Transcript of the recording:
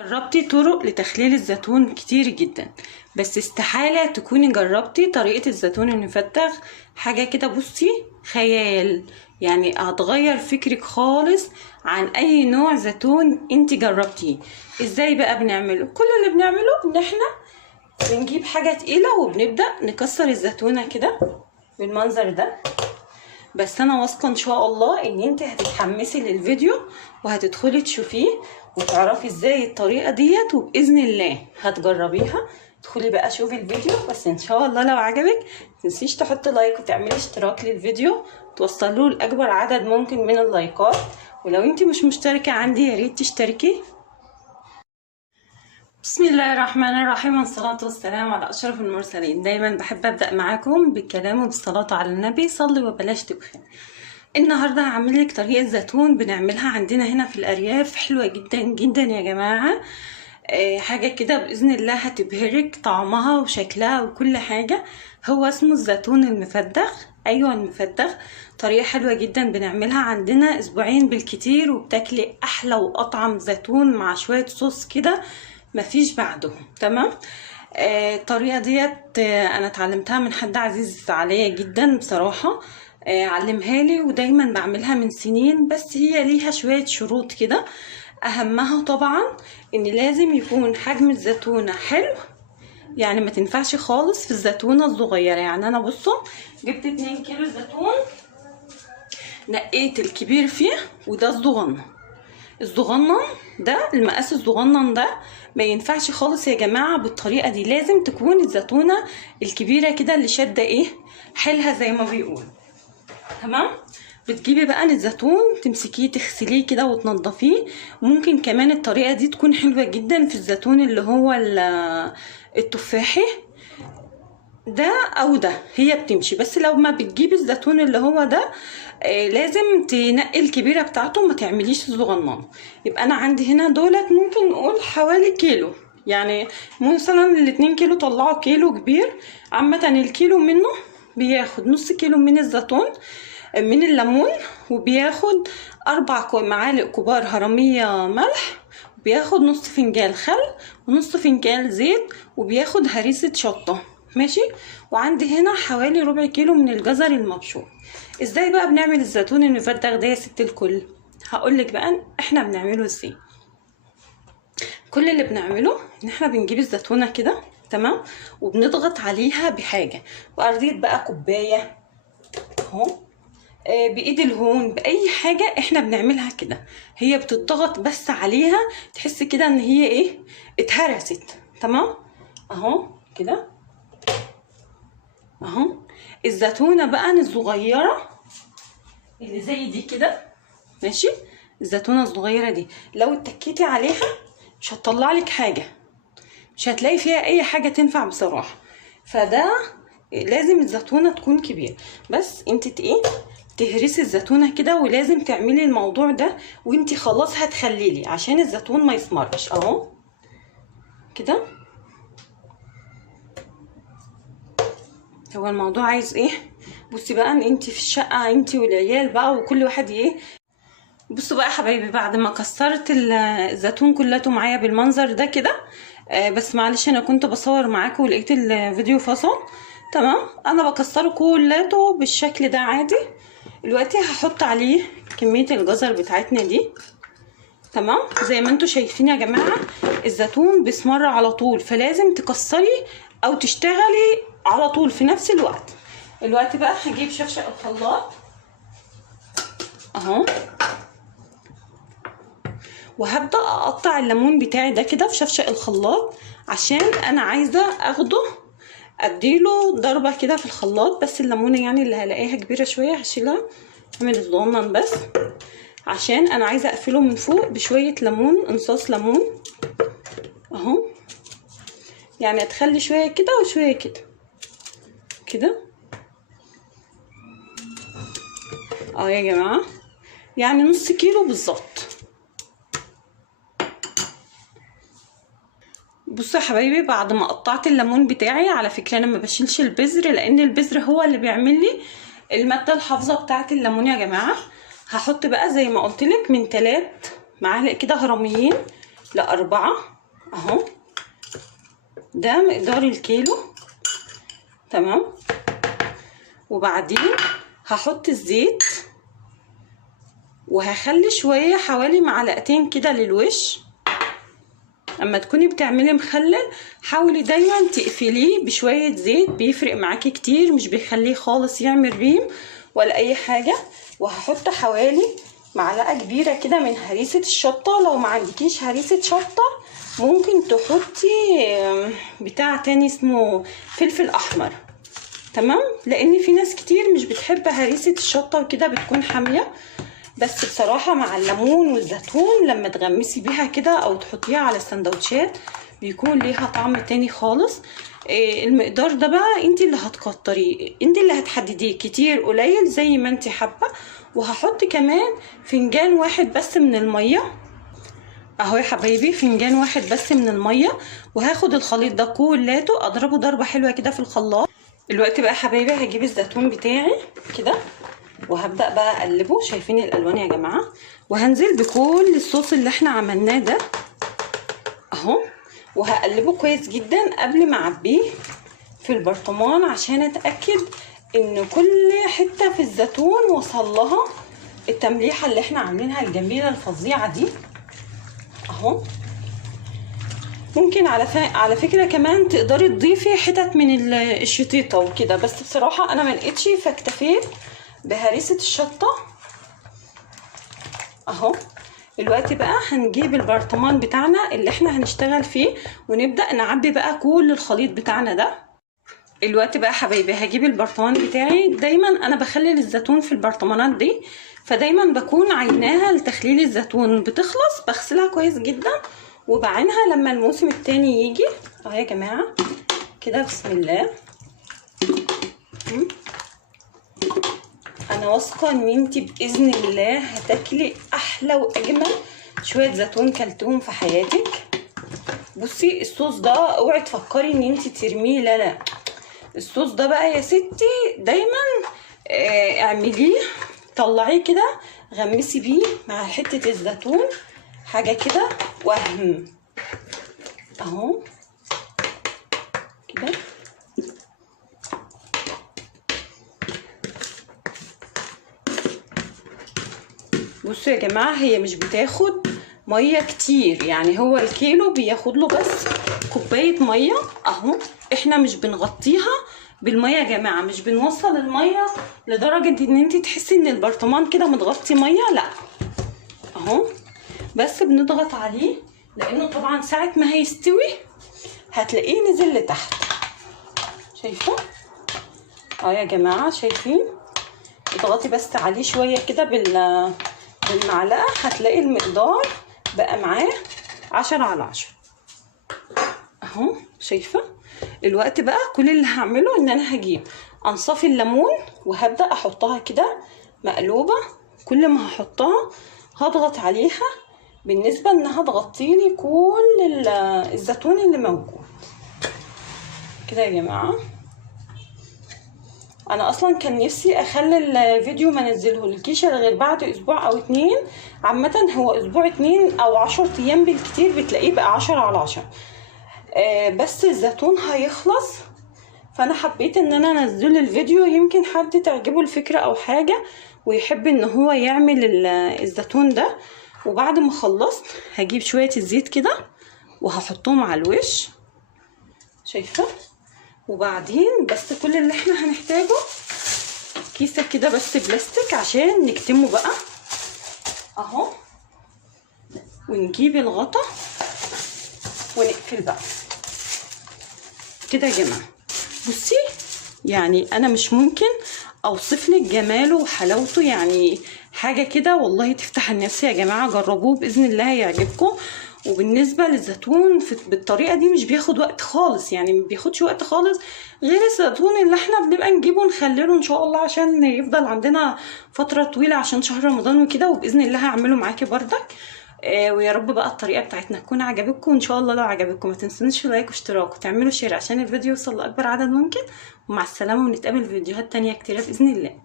جربتي طرق لتخليل الزيتون كتير جدا، بس استحالة تكوني جربتي طريقة الزيتون المفتغ. حاجة كده بصي خيال، يعني هتغير فكرك خالص عن اي نوع زيتون انت جربتيه. ازاي بقى بنعمله؟ كل اللي بنعمله ان احنا بنجيب حاجة تقيلة وبنبدأ نكسر الزيتونة كده بالمنظر ده. بس انا واثقه ان شاء الله ان انت هتتحمسي للفيديو وهتدخلي تشوفيه وتعرفي ازاي الطريقه ديت، وباذن الله هتجربيها. ادخلي بقى شوفي الفيديو، بس ان شاء الله لو عجبك متنسيش تحطي لايك وتعملي اشتراك للفيديو توصلوه لاكبر عدد ممكن من اللايكات. ولو انت مش مشتركه عندي يا ريت تشتركي. بسم الله الرحمن الرحيم، والصلاة والسلام على أشرف المرسلين. دايما بحب أبدأ معاكم بالكلام وبالصلاة على النبي، صلي وبلاش تبخل. النهاردة هعمل لك طريقة زيتون بنعملها عندنا هنا في الأرياف، حلوة جدا جدا يا جماعة. حاجة كده بإذن الله هتبهرك، طعمها وشكلها وكل حاجة. هو اسمه الزيتون المفتغ، أيوة المفتغ. طريقة حلوة جدا بنعملها عندنا أسبوعين بالكتير، وبتاكلي أحلى وأطعم زيتون مع شوية صوص كده مفيش بعدهم. تمام. الطريقة ديت أنا اتعلمتها من حد عزيز عليا جدا بصراحة. علمها لي ودايما بعملها من سنين، بس هي ليها شوية شروط كده. اهمها طبعا ان لازم يكون حجم الزيتونة حلو، يعني ما تنفعش خالص في الزيتونة الصغيرة. يعني انا بصوا جبت 2 كيلو زيتون، نقيت الكبير فيه وده الصغنن ده المقاس الصغنن ده ما ينفعش خالص يا جماعة بالطريقة دي. لازم تكون الزيتونة الكبيرة كده اللي شادة ايه حيلها زي ما بيقول. تمام. بتجيبي بقى الزيتون تمسكيه تغسليه كده وتنضفيه. ممكن كمان الطريقه دي تكون حلوه جدا في الزيتون اللي هو التفاحي ده او ده، هي بتمشي. بس لو ما بتجيبي الزيتون اللي هو ده لازم تنقي الكبيره بتاعته، ما تعمليش الصغننه. يبقى انا عندي هنا دولت ممكن نقول حوالي كيلو، يعني مثلا ال2 كيلو طلعوا كيلو كبير. عامه الكيلو منه بياخد نص كيلو من الزيتون من الليمون، وبياخد 4 معالق كبار هرمية ملح، وبياخد نص فنجان خل ونص فنجان زيت، وبياخد هريسة شطة. ماشي. وعندي هنا حوالي ربع كيلو من الجزر المبشور. ازاي بقى بنعمل الزيتون المفتغ ده يا ست الكل؟ هقولك بقى احنا بنعمله ازاي. كل اللي بنعمله ان احنا بنجيب الزيتونة كده، تمام، وبنضغط عليها بحاجة، بأرضية بقى كوباية اهو، بايد الهون، باي حاجه احنا بنعملها كده. هي بتضغط بس عليها تحس كده ان هي ايه اتهرست. تمام اهو كده اهو. الزيتونه بقى الصغيره اللي زي دي كده، ماشي، الزيتونه الصغيره دي لو اتكيتي عليها مش هتطلع لك حاجه، مش هتلاقي فيها اي حاجه تنفع بصراحه. فده لازم الزيتونه تكون كبيره. بس انت ايه تهرسي الزيتونه كده، ولازم تعملي الموضوع ده وانت خلاص هتخليلي عشان الزيتون ما يسمرش اهو كده. هو الموضوع عايز ايه؟ بصي بقى ان انت في الشقه انت والعيال بقى وكل واحد ايه. بصوا بقى يا حبايبي، بعد ما كسرت الزيتون كلته معايا بالمنظر ده كده، بس معلش انا كنت بصور معاكم ولقيت الفيديو فصل. تمام. انا بكسره كلته بالشكل ده عادي. دلوقتي هحط عليه كمية الجزر بتاعتنا دي. تمام. زي ما انتوا شايفين يا جماعة الزيتون بيسمر على طول، فلازم تكسري او تشتغلي على طول في نفس الوقت. دلوقتي بقى هجيب شفشق الخلاط اهو، وهبدأ اقطع الليمون بتاعي ده كده في شفشق الخلاط، عشان انا عايزة اخده اديله ضربة كده في الخلاط. بس الليمونة يعني اللي هلاقيها كبيرة شوية هشيلها، اعمل الصغنن بس، عشان انا عايزة اقفله من فوق بشوية ليمون، انصاص ليمون اهو، يعني اتخلي شوية كده وشوية كده كده يا جماعة، يعني نص كيلو بالظبط. بصوا يا حبايبي، بعد ما قطعت الليمون بتاعي، على فكره انا ما بشيلش البذر لان البذر هو اللي بيعمل لي الماده الحافظه بتاعه الليمون يا جماعه. هحط بقى زي ما قلت لك من 3 معالق كده هرميين ل4 اهو، ده مقدار الكيلو. تمام. وبعدين هحط الزيت وهخلي شويه حوالي معلقتين كده للوش. اما تكوني بتعملي مخلل حاولي دايما تقفليه بشويه زيت، بيفرق معاكي كتير، مش بيخليه خالص يعمل ريم ولا اي حاجه. وهحط حوالي معلقه كبيره كده من هريسه الشطه. لو ما عندكيش هريسه شطه ممكن تحطي بتاع تاني اسمه فلفل احمر. تمام. لان في ناس كتير مش بتحب هريسه الشطه وكده بتكون حاميه، بس بصراحه مع الليمون والزيتون لما تغمسي بيها كده او تحطيها على السندوتشات بيكون ليها طعم تاني خالص. المقدار ده بقى انت اللي هتكتريه، انت اللي هتحدديه كتير قليل زي ما انت حابه. وهحط كمان فنجان واحد بس من الميه اهو يا حبايبي، فنجان واحد بس من الميه. وهاخد الخليط ده كولاته اضربه ضربه حلوه كده في الخلاط. دلوقتي بقى يا حبايبي هجيب الزيتون بتاعي كده وهبدا بقى اقلبه. شايفين الالوان يا جماعه؟ وهنزل بكل الصوص اللي احنا عملناه ده اهو، وهقلبه كويس جدا قبل ما اعبيه في البرطمان عشان اتاكد ان كل حته في الزيتون وصل لها التمليحه اللي احنا عاملينها الجميله الفظيعه دي اهو. ممكن على فكره كمان تقدري تضيفي حتت من الشطيطه وكده، بس بصراحه انا ما لقيتش فاكتفيت بهريسه الشطه اهو. دلوقتي بقى هنجيب البرطمان بتاعنا اللي احنا هنشتغل فيه ونبدا نعبي بقى كل الخليط بتاعنا ده. دلوقتي بقى حبايبي هجيب البرطمان بتاعي. دايما انا بخلل الزيتون في البرطمانات دي، فدايما بكون عيناها لتخليل الزيتون، بتخلص بغسلها كويس جدا وبعينها لما الموسم التاني يجي اهو يا جماعه كده. بسم الله. انا واثقه ان انتي باذن الله هتاكلي احلى واجمل شويه زيتون كلتهم في حياتك. بصي الصوص ده اوعي تفكري ان انتي ترميه، لا لا، الصوص ده بقى يا ستي دايما اعمليه، طلعيه كده غمسي بيه مع حته الزيتون حاجه كده وهم اهو كده. بصوا يا جماعه هي مش بتاخد ميه كتير، يعني هو الكيلو بياخد له بس كوبايه ميه اهو. احنا مش بنغطيها بالميه يا جماعه، مش بنوصل الميه لدرجه ان انت تحسي ان البرطمان كده متغطي ميه، لا اهو، بس بنضغط عليه لانه طبعا ساعه ما هيستوي هتلاقيه نزل لتحت. شايفه اهو يا جماعه؟ شايفين؟ اضغطي بس عليه شويه كده بالمعلقه هتلاقي المقدار بقى معاه 10/10 اهو. شايفه؟ الوقت بقى كل اللي هعمله ان انا هجيب انصاف الليمون وهبدا احطها كده مقلوبه. كل ما هحطها هضغط عليها بالنسبه انها تغطيلي كل الزيتون اللي موجود كده يا جماعه. انا اصلا كان نفسي اخلي الفيديو ما نزلهولكيش غير بعد اسبوع او 2. عامه هو اسبوع 2 او 10 ايام بالكتير بتلاقيه بقى 10/10. بس الزيتون هيخلص، فانا حبيت ان انا انزل الفيديو يمكن حد تعجبه الفكره او حاجه ويحب ان هو يعمل الزيتون ده. وبعد ما خلصت هجيب شويه الزيت كده وهحطهم على الوش. شايفه؟ وبعدين بس كل اللي احنا هنحتاجه كيسه كده بس بلاستيك عشان نكتمه بقى اهو، ونجيب الغطا ونقفل بقى كده يا جماعه. بصي يعني انا مش ممكن اوصف لك جماله وحلاوته، يعني حاجه كده والله تفتح النفس يا جماعه. جربوه باذن الله هيعجبكم. وبالنسبه للزيتون بالطريقه دي مش بياخد وقت خالص، يعني ما بياخدش وقت خالص غير الزيتون اللي احنا بنبقى نجيبه نخلله ان شاء الله عشان يفضل عندنا فتره طويله عشان شهر رمضان وكده. وباذن الله هعمله معاكي بردك. ويا رب بقى الطريقه بتاعتنا تكون عجبتكم ان شاء الله. لو عجبتكم ما تنسونيش لايك واشتراك وتعملوا شير عشان الفيديو يوصل لاكبر عدد ممكن. ومع السلامه، ونتقابل في فيديوهات تانية كتيره باذن الله.